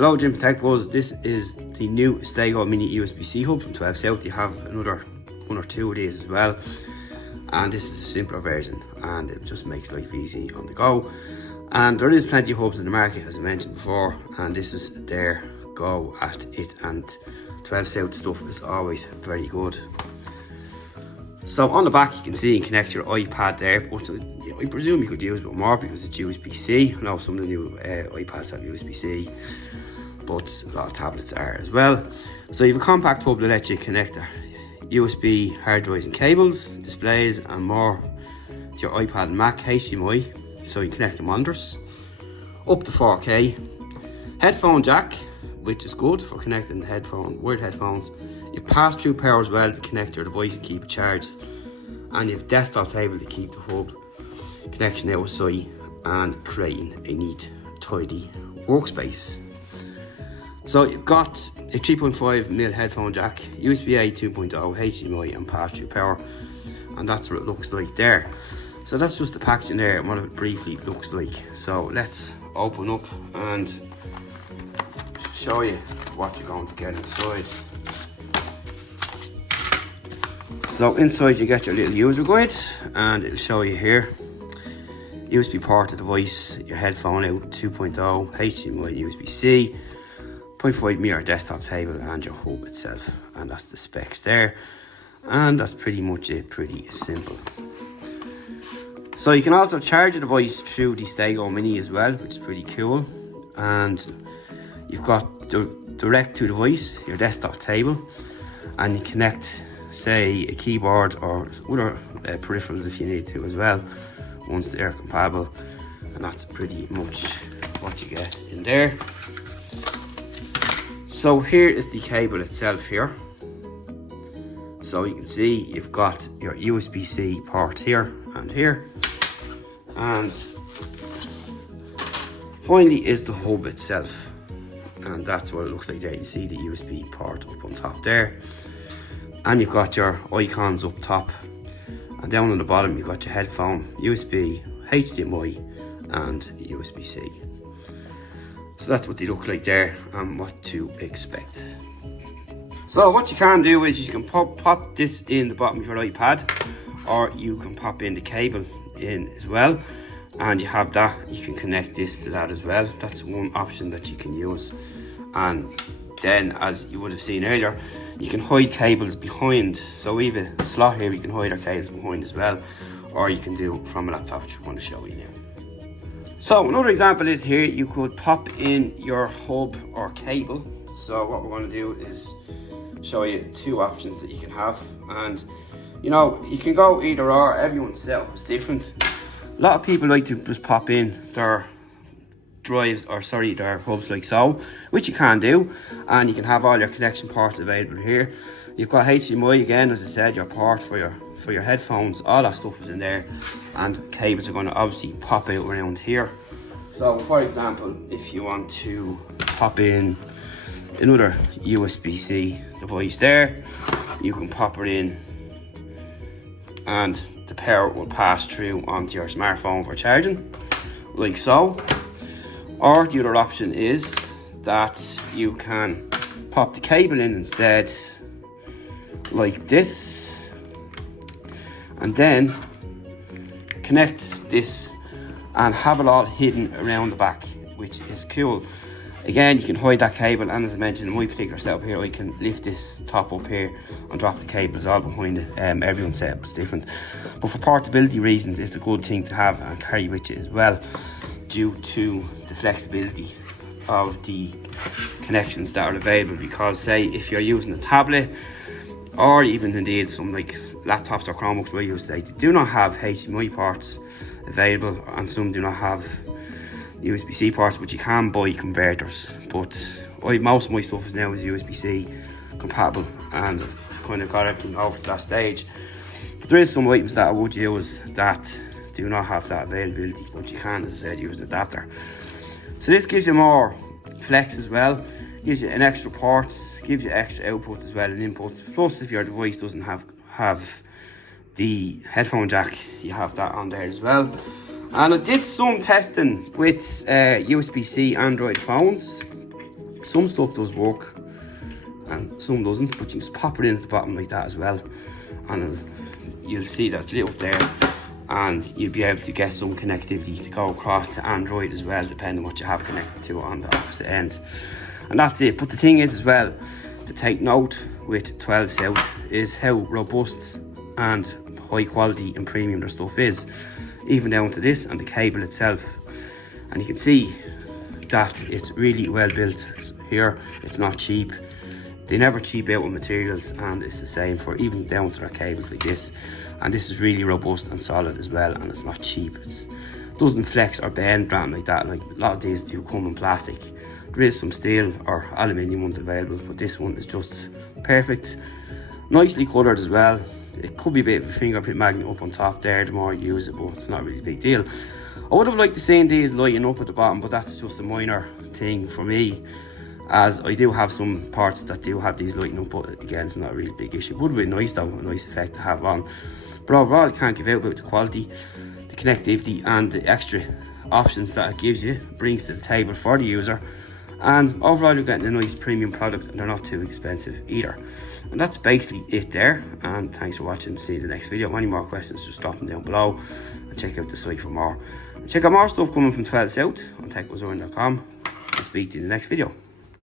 Hello Jim Tech Buzz, this is the new StayGo mini USB-C hub from 12 South. You have another one or two of these as well, and this is a simpler version and it just makes life easy on the go. And there is plenty of hubs in the market, as I mentioned before, and this is their go at it, and 12 South stuff is always very good. So on the back you can see and connect your iPad there, but I presume you could use a bit more because it's USB-C. I know some of the new iPads have USB-C, but a lot of tablets are as well. So you have a compact hub that lets you connect USB hard drives and cables, displays and more to your iPad and Mac, HDMI, so you can connect the monitors, up to 4K, headphone jack, which is good for connecting wired headphones. You have pass-through power as well to connect your device and keep it charged, and you have a desktop table to keep the hub connection outside and creating a neat, tidy workspace. So you've got a 3.5mm headphone jack, USB-A 2.0, HDMI and pass-through power, and that's what it looks like there. So that's just the packaging there and what it briefly looks like. So let's open up and show you what you're going to get inside. So inside you get your little user guide, and it'll show you here USB port, the device, your headphone out 2.0, HDMI, USB-C, 0.5mm desktop table and your hub itself, and that's the specs there, and that's pretty much it, pretty simple. So you can also charge your device through the StayGo Mini as well, which is pretty cool, and you've got direct to device, your desktop table, and you connect say a keyboard or other peripherals if you need to as well, once they're compatible, and that's pretty much what you get in there. So here is the cable itself here. So you can see you've got your USB-C port here and here, and finally is the hub itself, and that's what it looks like there. You can see the USB port up on top there, and you've got your icons up top, and down on the bottom you've got your headphone, USB, HDMI and USB-C. So that's what they look like there and what to expect. So what you can do is you can pop this in the bottom of your iPad, or you can pop in the cable in as well, and you have that. You can connect this to that as well. That's one option that you can use. And then, as you would have seen earlier, you can hide cables behind. So we have a slot here you can hide our cables behind as well, or you can do it from a laptop, which I want to show you now. So another example is here, you could pop in your hub or cable. So what we're going to do is show you two options that you can have, and you know, you can go either or. Everyone's setup is different. A lot of people like to just pop in their drives, or sorry, their hubs like so, which you can do, and you can have all your connection ports available here. You've got HDMI again, as I said, your port for your headphones, all that stuff is in there, and cables are going to obviously pop out around here. So for example, if you want to pop in another USB-C device there, you can pop it in and the power will pass through onto your smartphone for charging, like so. Or the other option is that you can pop the cable in instead, like this, and then connect this and have it all hidden around the back, which is cool. Again, you can hide that cable, and as I mentioned, in my particular setup here, I can lift this top up here and drop the cables all behind it. Everyone's setup is different, but for portability reasons, it's a good thing to have and carry with you as well, due to the flexibility of the connections that are available. Because say if you're using a tablet, or even indeed some like laptops or Chromebooks we use today, they do not have HDMI ports available, and some do not have USB-C ports, but you can buy converters. But most of my stuff is now USB-C compatible, and I've kind of got everything over to that stage. But there is some items that I would use that do not have that availability, but you can, as I said, use an adapter. So this gives you more flex as well, gives you an extra ports, gives you extra output as well and inputs. Plus, if your device doesn't have the headphone jack, you have that on there as well. And I did some testing with USB-C Android phones, Some stuff does work and some doesn't, but you just pop it into the bottom like that as well, and you'll see that it's lit up there, and you'll be able to get some connectivity to go across to Android as well, depending on what you have connected to on the opposite end. And that's it. But the thing is as well, to take note with 12 South is how robust and high quality and premium their stuff is, even down to this and the cable itself. And you can see that it's really well built here. It's not cheap. They never cheap out with materials, and it's the same for even down to their cables like this. And this is really robust and solid as well, and it's not cheap. It doesn't flex or bend around like that, like a lot of these do come in plastic. There is some steel or aluminium ones available, but this one is just perfect. Nicely coloured as well. It could be a bit of a fingerprint magnet up on top there the more you use it, but it's not really a big deal. I would have liked to see these lighting up at the bottom, but that's just a minor thing for me, as I do have some parts that do have these lighting up, but again, it's not a really big issue. It would be nice though, a nice effect to have on. But overall, I can't give out about the quality, the connectivity and the extra options that it gives you, brings to the table for the user. And overall, you're getting a nice premium product, and they're not too expensive either. And that's basically it there, and thanks for watching. See you in the next video. Any more questions, just drop them down below and check out the site for more. And check out more stuff coming from 12 South on techbuzzurn.com. I'll speak to you in the next video.